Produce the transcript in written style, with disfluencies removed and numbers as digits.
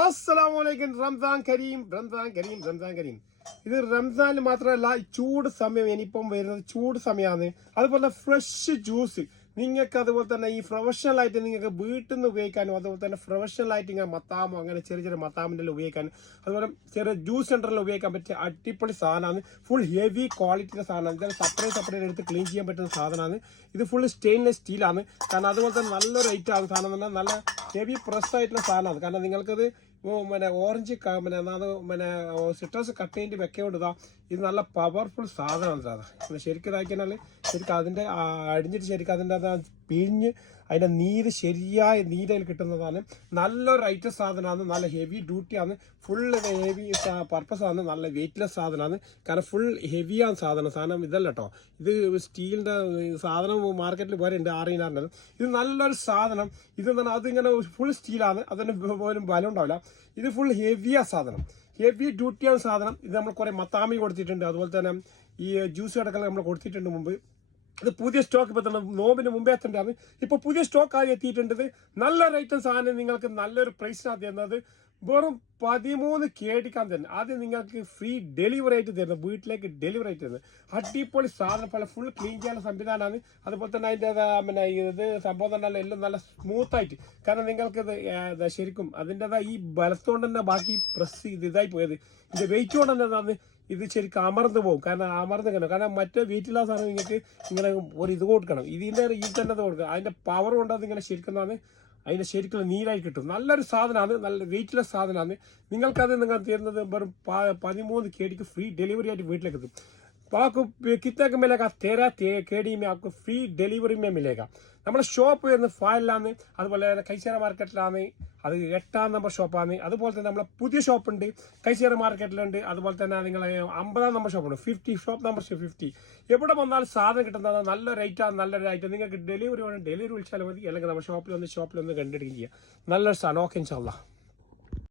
അസ്സലാമലൈക്കും. റംസാൻ കരീം, റംസാൻ കരീം, റംസാൻ കരീം. ഇത് റംസാനിൽ മാത്രമല്ല, ചൂട് സമയം ഇനിയിപ്പം വരുന്നത് ചൂട് സമയമാണ്. അതുപോലെ ഫ്രഷ് ജ്യൂസ് നിങ്ങൾക്ക് അതുപോലെ തന്നെ ഈ പ്രൊഫഷണൽ ആയിട്ട് നിങ്ങൾക്ക് വീട്ടിൽ നിന്ന് ഉപയോഗിക്കാനും അതുപോലെ തന്നെ പ്രൊഫഷണൽ ആയിട്ട് ഇങ്ങനെ മത്താമോ അങ്ങനെ ചെറിയ ചെറിയ മത്താമിൻ്റെ ഉപയോഗിക്കാനും അതുപോലെ ചെറിയ ജ്യൂസ് സെന്ററിൽ ഉപയോഗിക്കാൻ പറ്റിയ അടിപൊളി സാധനമാണ്. ഫുൾ ഹെവി ക്വാളിറ്റിയുടെ സാധനമാണ്. ഇത് സെപ്പറേറ്റ് എടുത്ത് ക്ലീൻ ചെയ്യാൻ പറ്റുന്ന സാധനമാണ്. ഇത് ഫുൾ സ്റ്റെയിൻലെസ് സ്റ്റീലാണ്. കാരണം അതുപോലെ തന്നെ നല്ലൊരു ഐറ്റം ആണ് സാധനം. തന്നെ നല്ല ഹെവി പ്രസ് ആയിട്ടുള്ള സാധനമാണ്. കാരണം നിങ്ങൾക്കത് ഓറഞ്ച് സിട്രസ് കട്ട് ചെയ്തിട്ട് വെക്കേണ്ടത് ഇത് നല്ല പവർഫുൾ സാധനമാണ് സാധനം. ശരിക്കും ഇതാക്കിയാൽ ശരിക്കും അതിൻ്റെ അടിഞ്ഞിട്ട് ശരിക്കും അതിൻ്റെ പിഴിഞ്ഞ് അതിൻ്റെ നീര് ശരിയായ നീരയിൽ കിട്ടുന്നതാണ്. നല്ലൊരു ഐറ്റം സാധനമാണ്. നല്ല ഹെവി ഡ്യൂട്ടിയാണ്. ഫുൾ ഹെവി പർപ്പസാണ്. നല്ല വെയിറ്റ്ലെസ് സാധനമാണ്. കാരണം ഫുൾ ഹെവിയാണ് സാധനം ഇതല്ല കേട്ടോ. ഇത് സ്റ്റീലിൻ്റെ സാധനം മാർക്കറ്റിൽ വേറെ ഉണ്ട് 6 ഇത് നല്ലൊരു സാധനം. ഇത് അതിങ്ങനെ ഫുൾ സ്റ്റീലാണ്. അതിന് പോലും ബലം ഉണ്ടാവില്ല. ഇത് ഫുൾ ഹെവിയാണ് സാധനം. ഹെവി ഡ്യൂട്ടിയാണ് സാധനം. ഇത് നമ്മൾ കുറേ മത്താമി കൊടുത്തിട്ടുണ്ട്. അതുപോലെ തന്നെ ഈ ജ്യൂസ് കടകൾ നമ്മൾ കൊടുത്തിട്ടുണ്ട് മുമ്പ്. ഇത് പുതിയ സ്റ്റോക്ക് ഇപ്പൊ തന്നെ നോമ്പിന് മുമ്പേ എത്തേണ്ടതാണ്. ഇപ്പൊ പുതിയ സ്റ്റോക്ക് ആയി എത്തിയിട്ടുണ്ട്. നല്ലൊരു ഐറ്റം സാധനം നിങ്ങൾക്ക് നല്ലൊരു പ്രൈസിനാണ് തരുന്നത്. വെറും 13 കേടിക്കാൻ തന്നെ ആദ്യം നിങ്ങൾക്ക് ഫ്രീ ഡെലിവറി ആയിട്ട് തരുന്നത്. വീട്ടിലേക്ക് ഡെലിവറി ആയിട്ട് തരുന്നത് അടിപൊളി സാധനം. പല ഫുൾ ക്ലീൻ ചെയ്യാനുള്ള സംവിധാനമാണ്. അതുപോലെ തന്നെ അതിൻ്റെ ഇത് സംഭവം തന്നെ എല്ലാം നല്ല സ്മൂത്ത് ആയിട്ട്. കാരണം നിങ്ങൾക്കിത് ശരിക്കും അതിൻ്റെതായ ഈ ബലത്തോണ്ട് തന്നെ ബാക്കി പ്രസ് ഇതായി പോയത്. ഇത് വെയിറ്റ് കൊണ്ട് തന്നെ ഇത് ശരിക്കും അമർന്ന് പോകും. കാരണം മറ്റേ വെയിറ്റില്ലാത്ത സാധനം നിങ്ങൾക്ക് ഇങ്ങനെ ഒരു ഇത് കൊടുക്കണം. ഇതിൻ്റെ തന്നെ കൊടുക്കണം. അതിൻ്റെ പവർ കൊണ്ട് അതിങ്ങനെ ശരിക്കും അതിൻ്റെ ശരിക്കും നീരായി കിട്ടും. നല്ലൊരു സാധനമാണ്. നല്ല വെയിറ്റ്ലെസ് സാധനമാണ്. നിങ്ങൾ തരുന്നത് വെറും 13 കേടിക്ക് ഫ്രീ ഡെലിവറി ആയിട്ട് വീട്ടിലേക്ക് എത്തും. आपको कितने का मिलेगा? 13 केडी में आपको फ्री डिलीवरी में मिलेगा. നമ്മുടെ ഷോപ്പ് വരുന്നത് ഫായിലാണ്. അതുപോലെ തന്നെ കൈസേര മാർക്കറ്റിലാണ്. അത് 8ാം നമ്പർ ഷോപ്പാണ്. അതുപോലെ തന്നെ നമ്മളെ പുതിയ ഷോപ്പുണ്ട് കൈസേര മാർക്കറ്റിലുണ്ട്. അതുപോലെ തന്നെ നിങ്ങൾ 50ാം നമ്പർ ഷോപ്പുണ്ട്. 50 ഷോപ്പ് നമ്പർ 50. എവിടെ വന്നാലും സാധനം കിട്ടുന്നത് നല്ല റേറ്റാണ്. നല്ലൊരു ഐറ്റം. നിങ്ങൾക്ക് ഡെലിവറി വേണം, ഡെലിവറി വിളിച്ചാലും മതി. അല്ലെങ്കിൽ നമ്മുടെ ഷോപ്പിൽ വന്ന് കണ്ടിടുകയും ചെയ്യാം. നല്ലൊരു സാധനം. ഓക്കെ ഇൻഷാ അല്ലാഹ്.